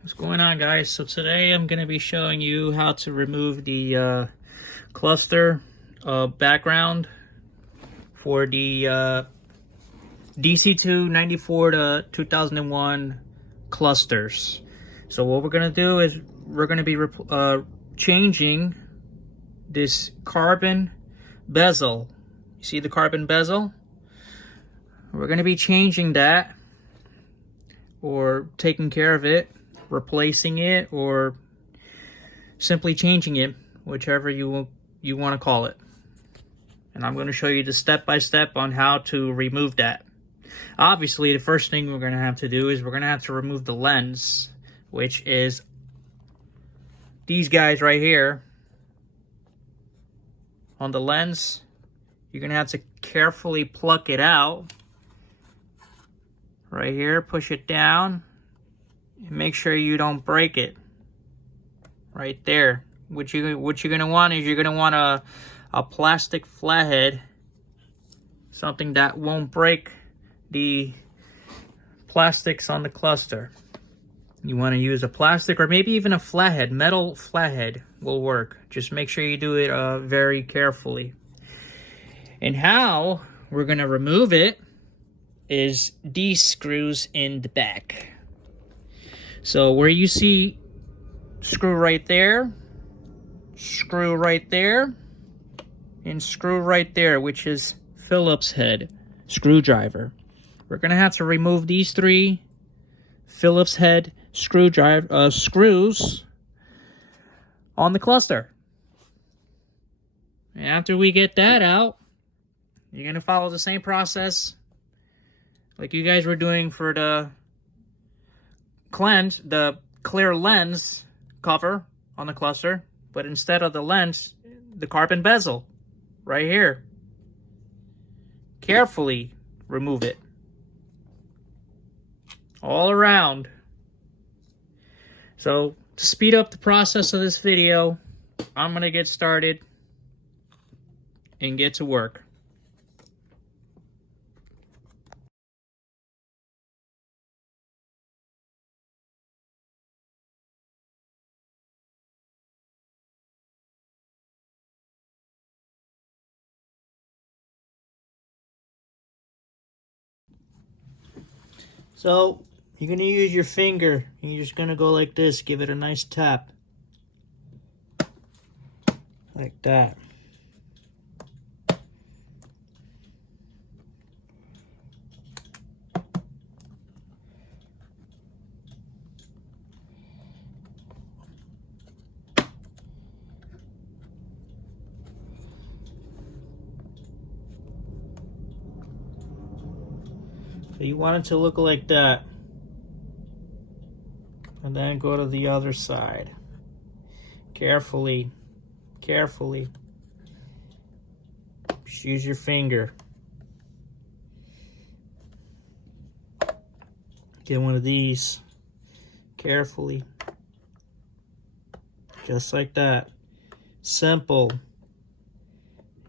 What's going on, guys? So today I'm going to be showing you how to remove the cluster background for the DC2 94 to 2001 clusters. So what we're going to do is we're going to be changing this carbon bezel. You see the carbon bezel? We're going to be changing that, or taking care of it, replacing it, or simply changing it, whichever you want to call it. And I'm going to show you the step-by-step on how to remove that. Obviously, the first thing we're going to have to do is we're going to have to remove the lens, which is these guys right here. On the lens, you're going to have to carefully pluck it out. Right here, push it down. And make sure you don't break it. Right there. What you're gonna want is you're gonna want a plastic flathead, something that won't break the plastics on the cluster. You want to use a plastic, or maybe even a flathead, metal flathead will work. Just make sure you do it very carefully. And how we're gonna remove it is these screws in the back. So where you see screw right there, and screw right there, which is Phillips head screwdriver. We're gonna have to remove these three Phillips head screwdriver screws on the cluster. And after we get that out, you're gonna follow the same process like you guys were doing for the clear lens cover on the cluster, but instead of the lens, the carbon bezel right here. Carefully remove it all around. So to speed up the process of this video, I'm gonna get started and get to work. So you're going to use your finger, and you're just going to go like this, give it a nice tap. Like that. So you want it to look like that. And then go to the other side. Carefully. Carefully. Just use your finger. Get one of these. Carefully. Just like that. Simple.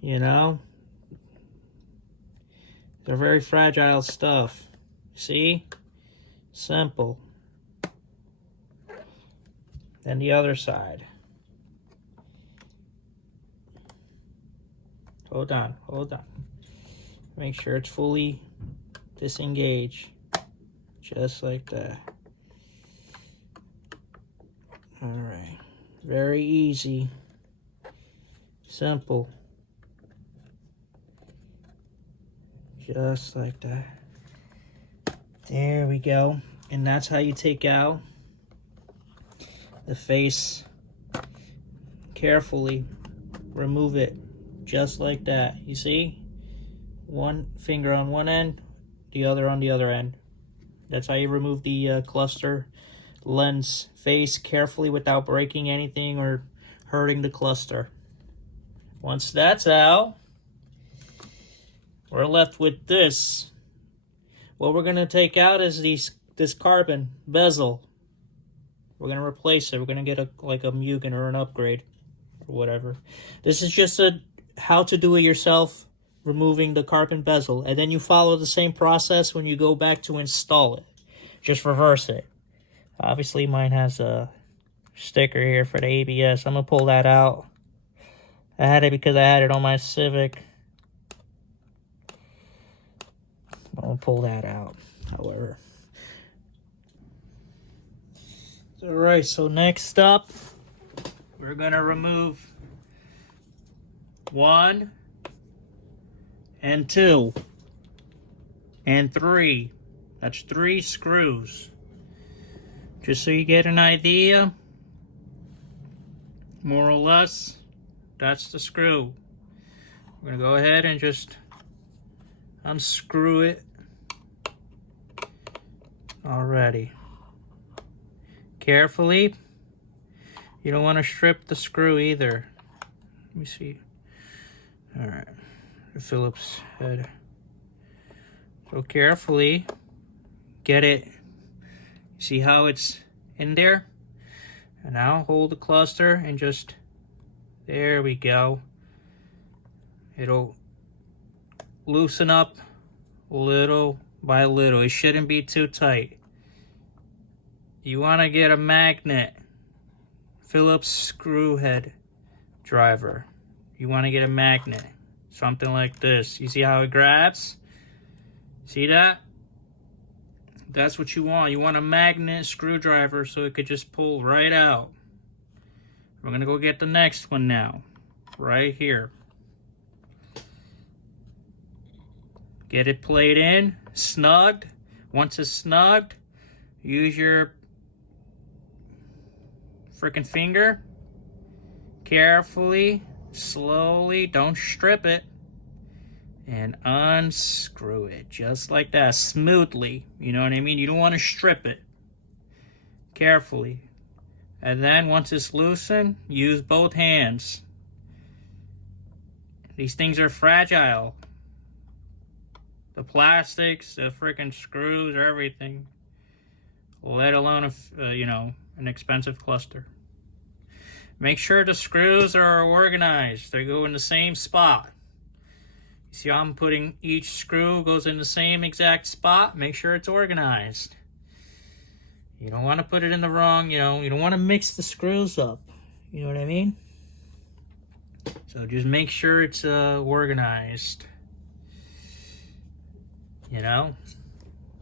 You know? They're very fragile stuff. See? Simple. Then the other side. Hold on, hold on. Make sure it's fully disengaged. Just like that. Alright. Very easy. Simple. Just like that. There we go. And that's how you take out the face. Carefully remove it. Just like that. You see? One finger on one end, the other on the other end. That's how you remove the cluster lens face carefully without breaking anything or hurting the cluster. Once that's out, we're left with this. What we're going to take out is this carbon bezel. We're going to replace it. We're going to get like a Mugen or an upgrade or whatever. This is just a how to do it yourself, removing the carbon bezel. And then you follow the same process when you go back to install it. Just reverse it. Obviously mine has a sticker here for the ABS. I'm gonna pull that out. I had it because I had it on my Civic. I'll pull that out, however. Alright, so next up, we're gonna remove 1 and 2 and 3. That's 3 screws. Just so you get an idea, more or less, that's the screw. We're gonna go ahead and just unscrew it already. Carefully. You don't want to strip the screw either. Let me see. Alright, the Phillips head. So carefully get it. See how it's in there? And now hold the cluster and just, there we go. It'll loosen up little by little. It shouldn't be too tight. You want to get a magnet Phillips screw head driver. You want to get a magnet, something like this. You see how it grabs? See that? That's what you want. You want a magnet screwdriver so it could just pull right out. We're gonna go get the next one now, right here. Get it played in, snugged. Once it's snugged, use your freaking finger. Carefully, slowly, don't strip it. And unscrew it, just like that, smoothly. You know what I mean? You don't want to strip it. Carefully. And then once it's loosened, use both hands. These things are fragile. The plastics, the freaking screws, everything. Let alone, an expensive cluster. Make sure the screws are organized. They go in the same spot. See how I'm putting each screw goes in the same exact spot? Make sure it's organized. You don't want to put it in the wrong, you don't want to mix the screws up. You know what I mean? So just make sure it's organized.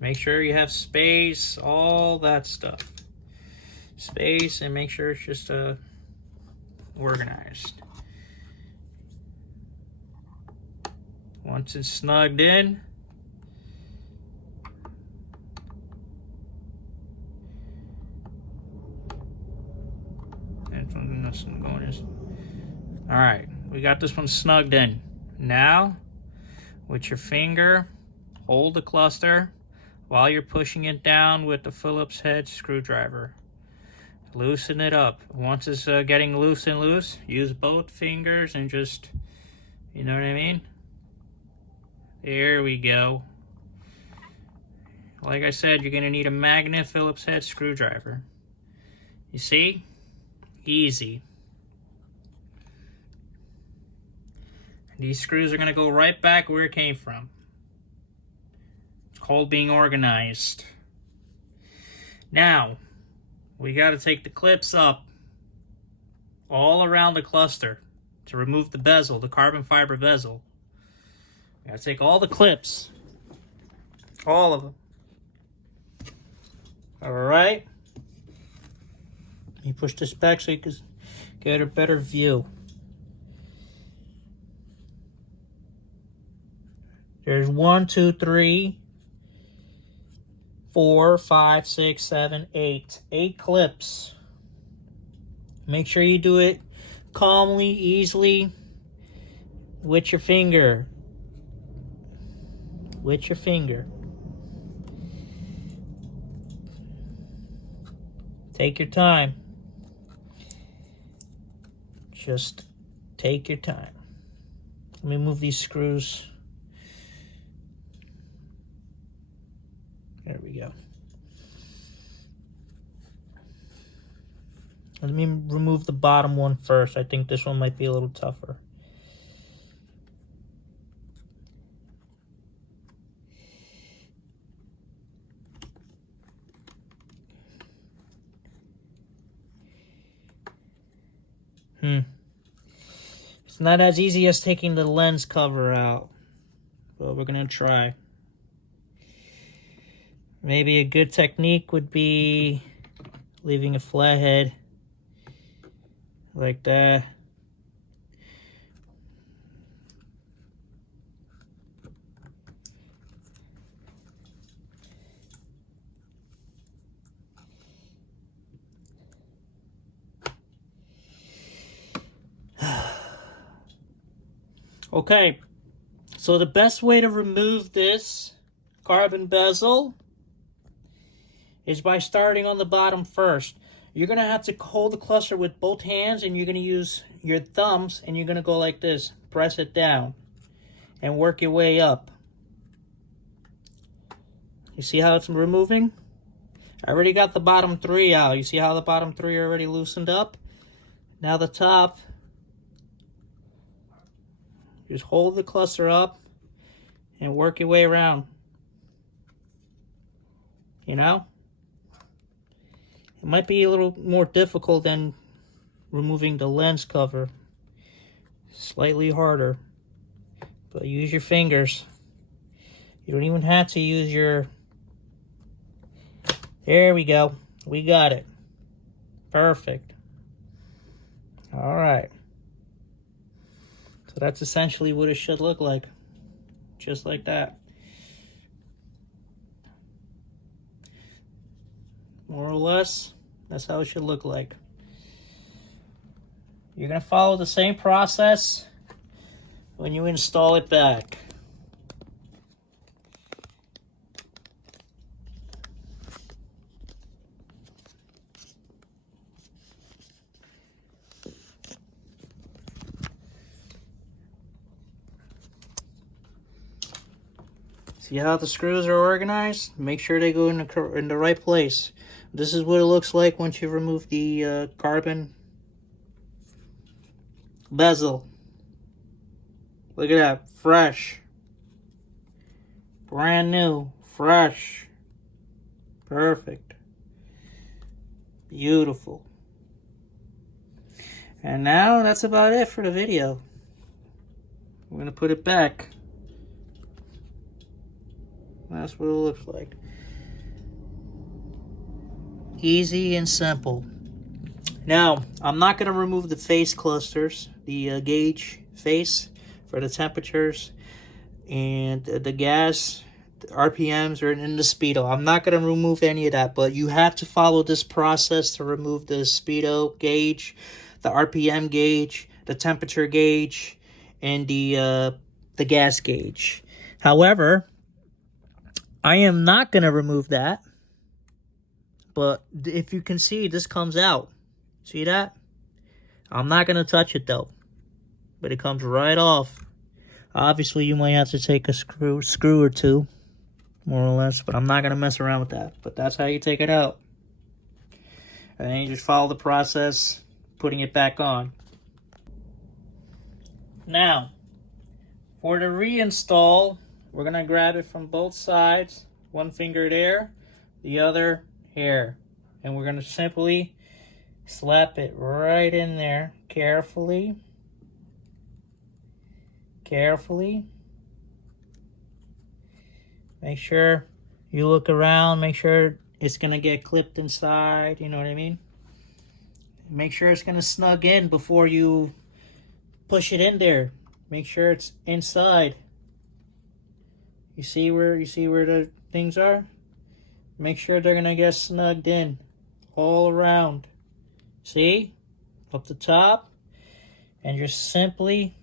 Make sure you have space, all that stuff. Space, and make sure it's just organized. Once it's snugged in, all right, we got this one snugged in. Now, with your finger, hold the cluster while you're pushing it down with the Phillips head screwdriver. Loosen it up. Once it's getting loose and loose, use both fingers and just, you know what I mean? There we go. Like I said, you're going to need a magnet Phillips head screwdriver. You see? Easy. These screws are going to go right back where it came from. It's called being organized. Now, we got to take the clips up all around the cluster to remove the bezel, the carbon fiber bezel. I gotta take all the clips, all of them. All right. Let me push this back so you can get a better view. There's 1, 2, 3, 4, 5, 6, 7, 8. 8 clips. Make sure you do it calmly, easily, with your finger. With your finger. Take your time. Just take your time. Let me move these screws. There we go. Let me remove the bottom one first. I think this one might be a little tougher. not as easy as taking the lens cover out, but we're gonna try. Maybe a good technique would be leaving a flathead like that. Okay, so the best way to remove this carbon bezel is by starting on the bottom first. You're going to have to hold the cluster with both hands, and you're going to use your thumbs, and you're going to go like this. Press it down and work your way up. You see how it's removing? I already got the bottom three out. You see how the bottom three are already loosened up? Now the top. Just hold the cluster up and work your way around. You know? It might be a little more difficult than removing the lens cover. Slightly harder. But use your fingers. You don't even have to use your... There we go. We got it. Perfect. All right. So that's essentially what it should look like. Just like that. More or less, that's how it should look like. You're going to follow the same process when you install it back. See how the screws are organized? Make sure they go in the right place. This is what it looks like once you remove the carbon bezel. Look at that, fresh. Brand new, fresh. Perfect. Beautiful. And now that's about it for the video. We're gonna put it back. That's what it looks like. Easy and simple. Now, I'm not going to remove the face clusters, the gauge face for the temperatures and the gas, the RPMs, or in the Speedo. I'm not going to remove any of that, but you have to follow this process to remove the Speedo gauge, the RPM gauge, the temperature gauge, and the gas gauge. However, I am not going to remove that, but if you can see, this comes out. See that? I'm not going to touch it though, but it comes right off. Obviously, you might have to take a screw or two, more or less, but I'm not going to mess around with that. But that's how you take it out. And then you just follow the process, putting it back on. Now, for the reinstall, we're going to grab it from both sides. One finger there, the other here. And we're going to simply slap it right in there, carefully. Carefully. Make sure you look around, make sure it's going to get clipped inside, you know what I mean? Make sure it's going to snug in before you push it in there. Make sure it's inside. You see where the things are? Make sure they're going to get snugged in all around. See? Up the top. And just simply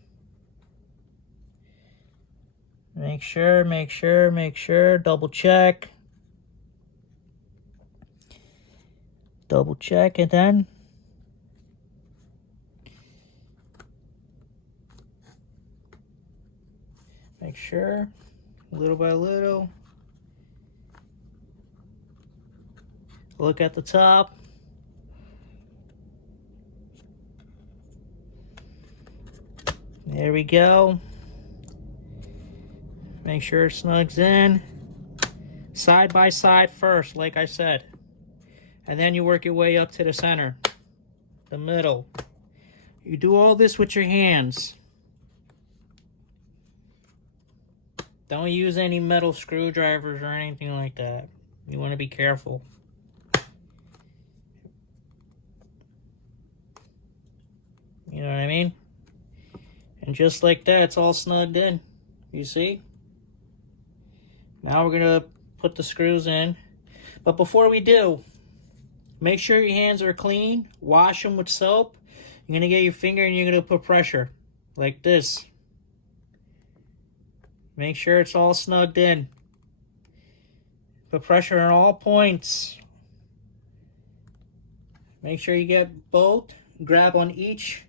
make sure, double check. Double check, and then make sure, little by little. Look at the top. There we go. Make sure it snugs in. Side by side first, like I said. And then you work your way up to the center. The middle. You do all this with your hands. Don't use any metal screwdrivers or anything like that. You want to be careful. You know what I mean? And just like that, it's all snugged in. You see? Now we're going to put the screws in. But before we do, make sure your hands are clean. Wash them with soap. You're going to get your finger and you're going to put pressure. Like this. Make sure it's all snugged in. Put pressure on all points. Make sure you get both. Grab on each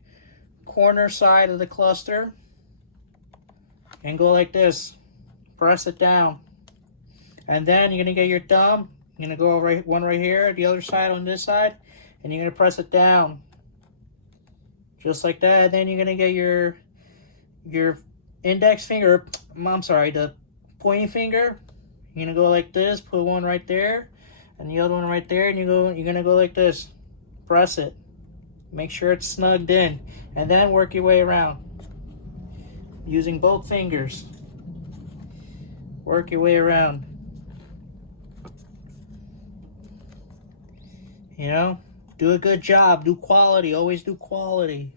corner side of the cluster. And go like this. Press it down. And then you're going to get your thumb. You're going to go one right here, the other side on this side. And you're going to press it down. Just like that. Then you're going to get your index finger, I'm sorry, the pointing finger. You're going to go like this. Put one right there. And the other one right there. And you're going to go like this. Press it. Make sure it's snugged in. And then work your way around. Using both fingers. Work your way around. You know, do a good job. Do quality. Always do quality.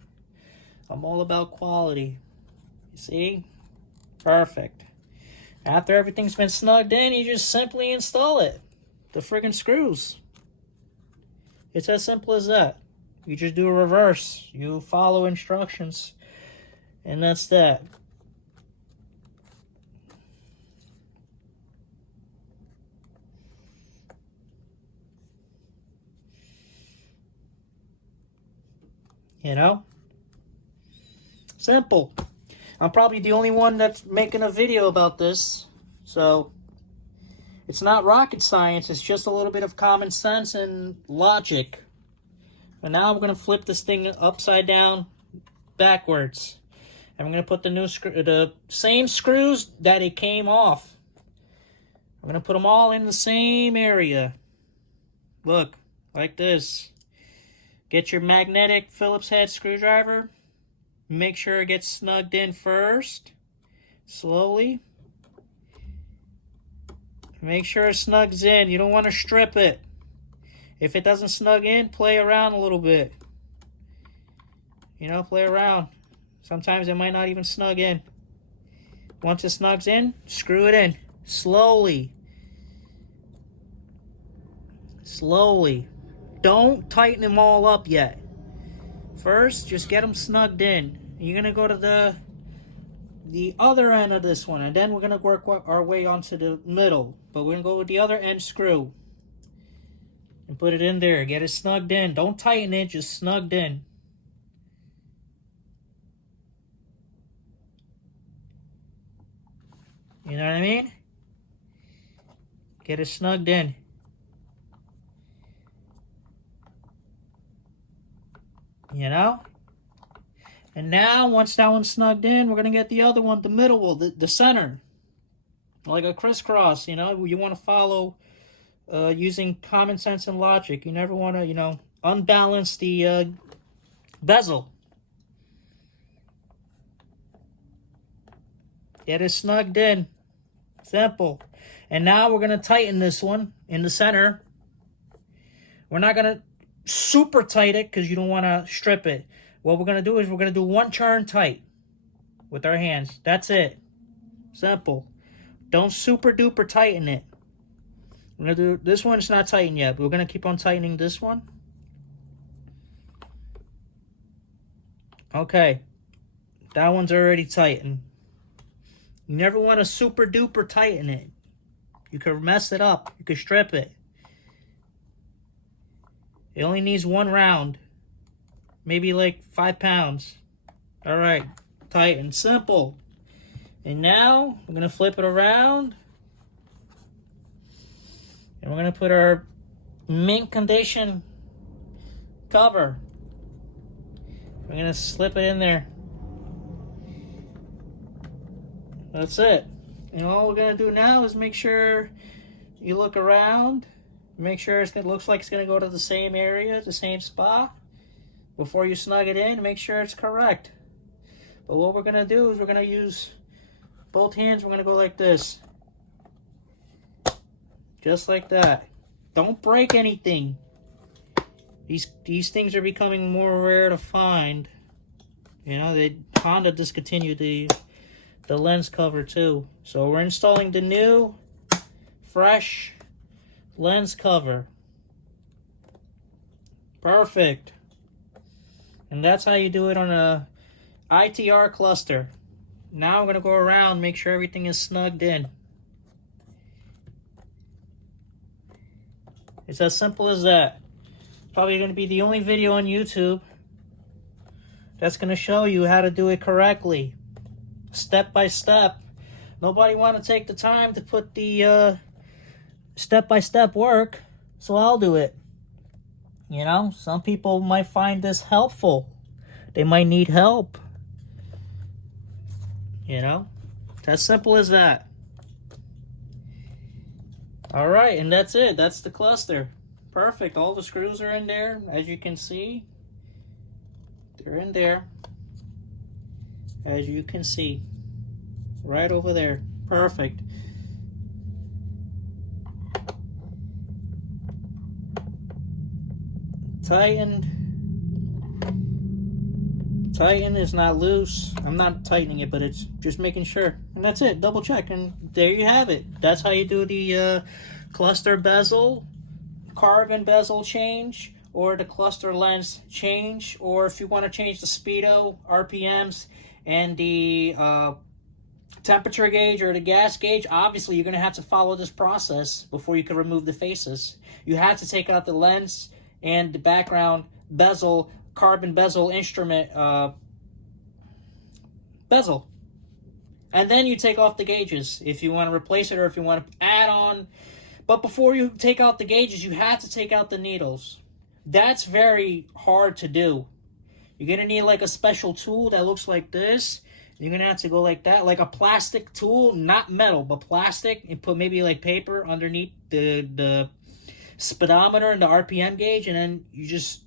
I'm all about quality. You see? Perfect. After everything's been snugged in, you just simply install it. The friggin' screws. It's as simple as that. You just do a reverse. You follow instructions. And that's that. You know? Simple. I'm probably the only one that's making a video about this. So, it's not rocket science. It's just a little bit of common sense and logic. And now I'm going to flip this thing upside down, backwards. And I'm going to put the same screws that it came off. I'm going to put them all in the same area. Look, like this. Get your magnetic Phillips head screwdriver. Make sure it gets snugged in first. Slowly. Make sure it snugs in. You don't want to strip it. If it doesn't snug in, play around a little bit. You know, play around. Sometimes it might not even snug in. Once it snugs in, screw it in. Slowly. Slowly. Don't tighten them all up yet. First, just get them snugged in. You're going to go to the other end of this one, and then we're going to work our way onto the middle. But we're going to go with the other end screw. And put it in there. Get it snugged in. Don't tighten it, just snugged in. You know what I mean? Get it snugged in. You know? And now, once that one's snugged in, we're going to get the other one, the middle one, the center. Like a crisscross, you know? You want to follow using common sense and logic. You never want to, you know, unbalance the bezel. Get it snugged in. Simple. And now we're going to tighten this one in the center. We're not going to super tight it because you don't want to strip it. What we're going to do is we're going to do one turn tight with our hands. That's it. Simple. Don't super duper tighten it. We're going to do this one. It's not tightened yet, but we're going to keep on tightening this one. Okay. That one's already tightened. You never want to super duper tighten it. You could mess it up. You could strip it. It only needs one round. Maybe like 5 pounds. Alright. Tighten. Simple. And now, we're going to flip it around. And we're going to put our mint condition cover. We're going to slip it in there. That's it. And all we're going to do now is make sure you look around. Make sure it looks like it's going to go to the same area, the same spot. Before you snug it in, make sure it's correct. But what we're going to do is we're going to use both hands, we're going to go like this. Just like that. Don't break anything. These things are becoming more rare to find. You know, Honda discontinued the lens cover too. So we're installing the new, fresh lens cover. Perfect. And that's how you do it on a ITR cluster. Now I'm going to go around, make sure everything is snugged in. It's as simple as that. Probably going to be the only video on YouTube that's going to show you how to do it correctly. Step by step. Nobody want to take the time to put the step-by-step work, so I'll do it. You know, some people might find this helpful. They might need help. You know, it's as simple as that. All right, and that's it. That's the cluster. Perfect. All the screws are in there, as you can see. They're in there, as you can see. Right over there. Perfect. Tighten is not loose. I'm not tightening it, but it's just making sure. And that's it. Double check, and there you have it. That's how you do the cluster bezel, carbon bezel change, or the cluster lens change, or if you want to change the speedo, RPMs, and the temperature gauge or the gas gauge. Obviously, you're going to have to follow this process before you can remove the faces. You have to take out the lens and the background bezel, carbon bezel instrument bezel. And then you take off the gauges if you want to replace it or if you want to add on. But before you take out the gauges, you have to take out the needles. That's very hard to do. You're going to need like a special tool that looks like this. You're going to have to go like that, like a plastic tool, not metal, but plastic, and put maybe like paper underneath the speedometer and the RPM gauge, and then you just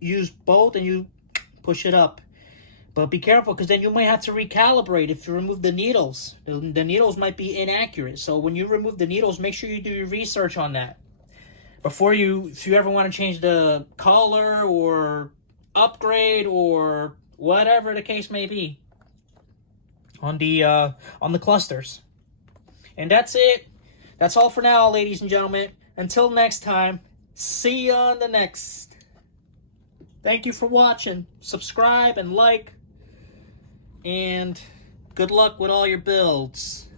use both and you push it up. But be careful, because then you might have to recalibrate if you remove the needles. The needles might be inaccurate. So when you remove the needles, make sure you do your research on that. Before if you ever want to change the color or upgrade or whatever the case may be on the clusters. And that's it. That's all for now, ladies and gentlemen. Until next time, see you on the next. Thank you for watching. Subscribe and like. And good luck with all your builds.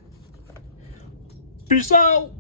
Peace out.